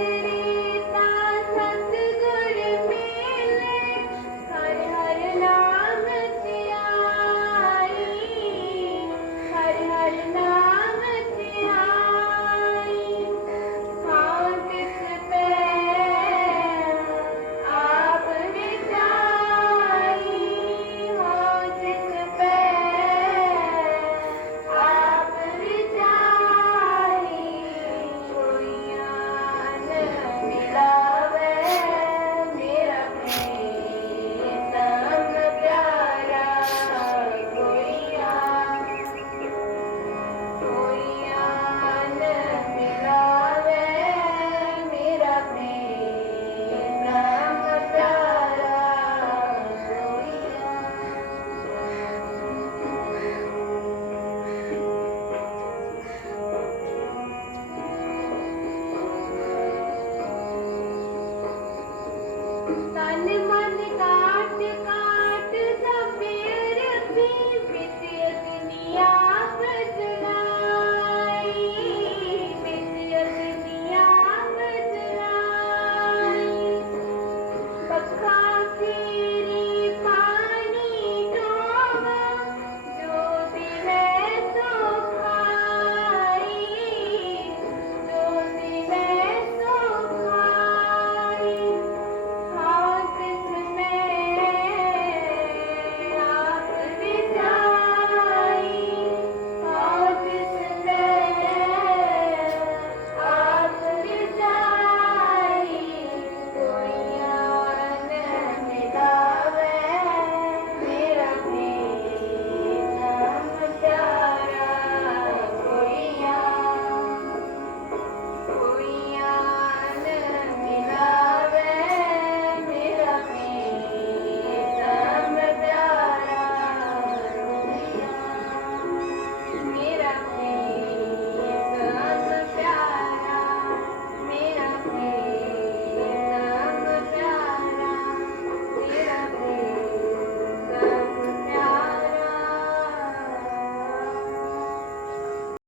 Thank you. Stanley